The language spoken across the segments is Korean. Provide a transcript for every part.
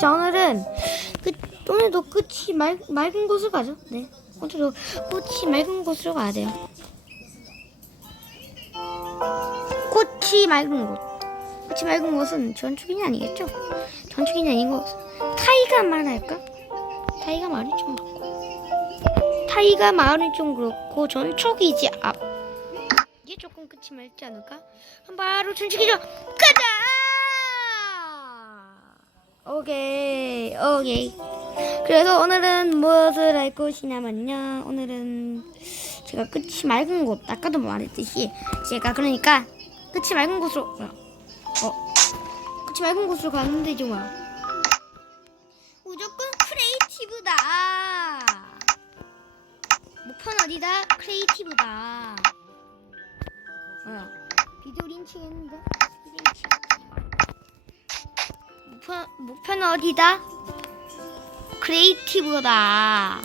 자 오늘은 끝 오늘도 끝이 맑, 맑은 곳으로 가죠. 네 오늘도 꽃이 맑은 곳으로 가야 돼요. 꽃이 맑은 곳. 꽃이 맑은 곳은 전축인이 아니겠죠? 전축인이 아니고 타이가 말할까? 타이가 말이 좀 그렇고 타이가 말이 좀 그렇고 전축이지 앞. 이게 조금 끝이 맑지 않을까? 그럼 바로 전축이죠. 가자! 오케이 오케이. 그래서 오늘은 무엇을 할 것이냐면요. 오늘은 제가 끝이 맑은 곳 아까도 말했듯이 제가 그러니까 끝이 맑은 곳으로 어 끝이 맑은 곳으로 좀 와. 무조건 크리에이티브다. 목표는 어디다? 크리에이티브다. 뭐야? 비디오 린치 했는데? 린치. 목표, 목표는 어디다? 크리에이티브다.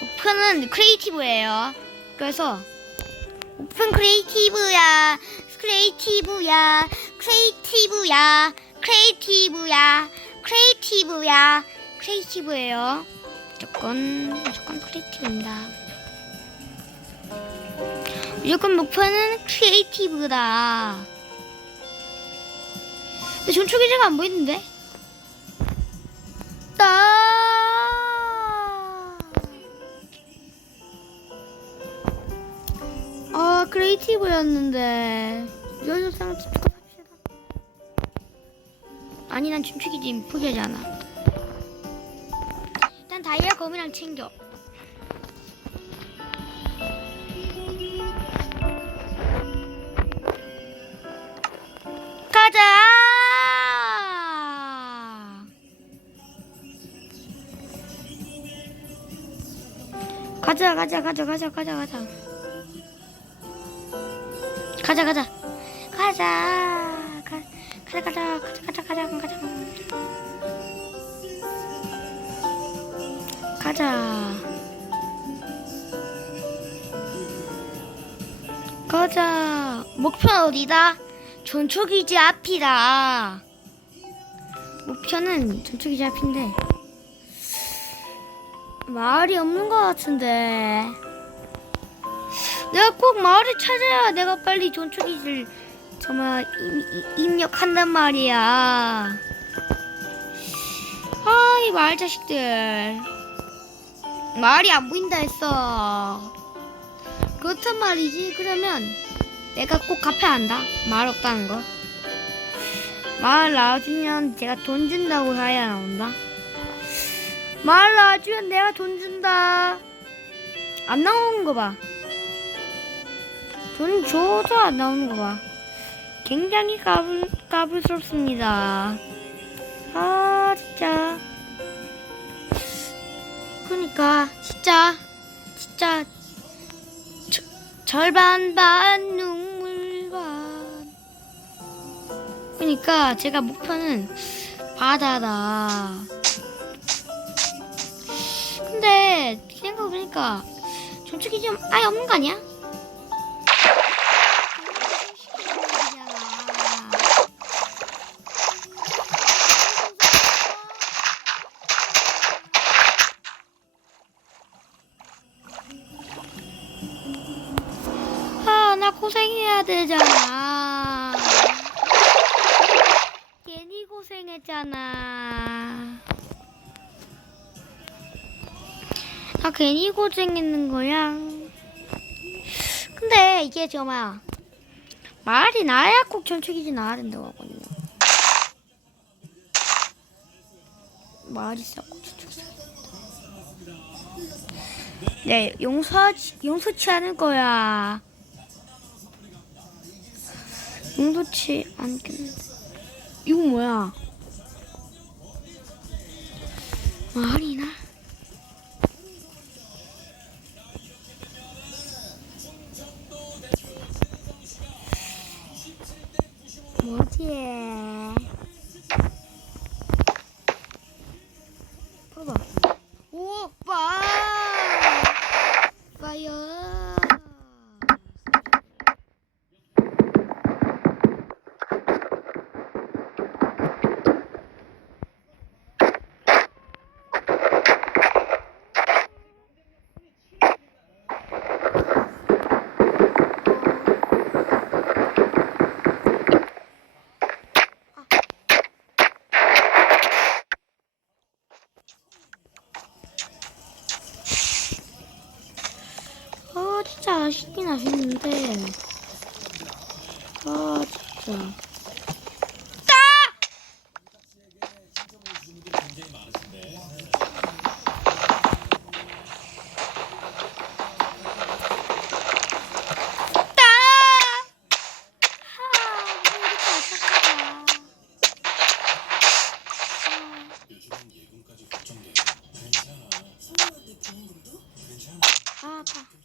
목표는 크리에이티브예요. 그래서 목표는 크리에이티브야. 크리에이티브야. 크리에이티브야. 크리에이티브야. 크리에이티브야. 크리에이티브예요. 무조건 무조건 크리에이티브입니다. 무조건 목표는 크리에이티브다. 근데 전초기제가 안 보이는데? 나. 아 크리에이티브였는데 연습상 집중합시다. 아니 난 춤추기 포기하지 않아. 일단 다이아 검이랑 챙겨. 가자. 가자 가자 가자 가자 가자. 가자 가자. 가자 가자 가자 가자 가자 가자 가자. 가자. 가자. 목표는 어디다? 전초기지 앞이다. 목표는 전초기지 앞인데 마을이 없는 것 같은데. 내가 꼭 마을을 찾아야 내가 빨리 전초기를 정말 입, 입, 입력한단 말이야. 아, 이 마을 자식들. 마을이 안 보인다 했어. 그렇단 말이지. 그러면 내가 꼭 갚아야 한다. 마을 없다는 거. 마을 나와주면 제가 돈 준다고 해야 나온다. 말 놔주면 내가 돈 준다. 안 나오는 거 봐. 돈 줘도 안 나오는 거 봐. 굉장히 까불, 까불스럽습니다. 아, 진짜. 그니까, 진짜, 진짜, 저, 절반 반 눈물 반. 그니까, 제가 목표는 바다다. 근데 생각해보니까 전축이 좀 아예 없는 거 아니야? 아, 나 고생해야 되잖아. 괜히 고생했잖아. 나 괜히 고생했는 거야. 근데 이게 정말 말이 나야 꼭 전축이지 나야 된다고 하거든요. 말이 싸고 전축이 네, 용서하지, 용서치 않을 거야. 용서치 않겠는데. 이거 뭐야? 말이 耶 하긴 하시는데 아 진짜. 아, 아파.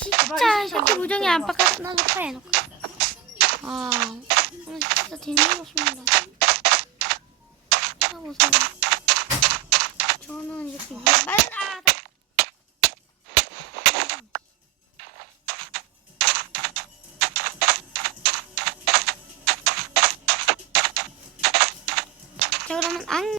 진짜 이렇게 무정이 안팎하다 나도 해놓고. 아, 오늘 진짜 재미없습니다. 아, 무서워. 저는 이렇게 위에 빨리, 자, 그러면 안